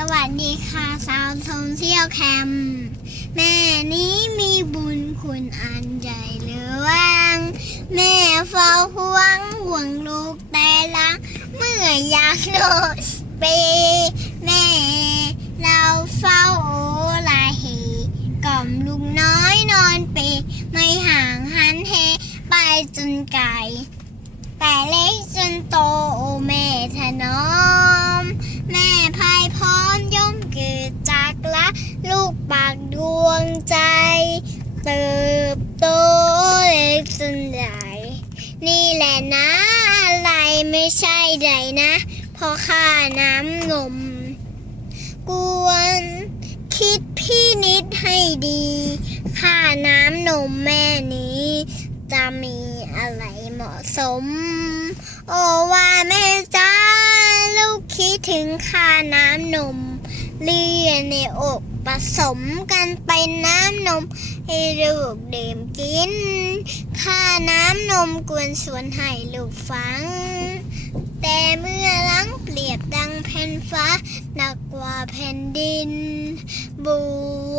สวัสดีค่ะสาวทงเที่ยวแคม แม่นี้มีบุญคุณอันใหญ่เหลือว่าง แม่เฝ้าห่วงห่วงลูกแต่ละเมื่ออยากโดดเปแม่ เราเฝ้าโอลาเหกล่อมลุงน้อยนอนเป ไม่ห่างหันเหไปจนไกลแต่เล็กจน นี่แหละนะ อะไรไม่ใช่ใดนะพราะข้าน้ำนมกวนคิดพี่นิดให้ดีค่าน้ำนมแม่นี้ จะมีอะไรเหมาะสม โอ้ว่าแม่จ้าลูกคิดถึงค่าน้ำนม เลียในอกผสมกันเป็นน้ำนมให้ลูกดื่มกิน ค่าน้ำนมกวนสวนให้ลูกฟัง แต่เมื่อหลังเปรียบดังแผ่นฟ้า หนักกว่าแผ่นดิน บ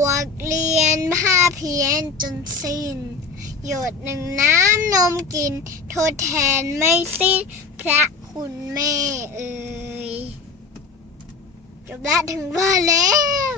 วกเรียนผ้าเพียนจนสิ้น หยดหนึ่งน้ำนมกินทดแทนไม่สิ้น พระคุณแม่เอ่ย จบละถึงบ้านแล้ว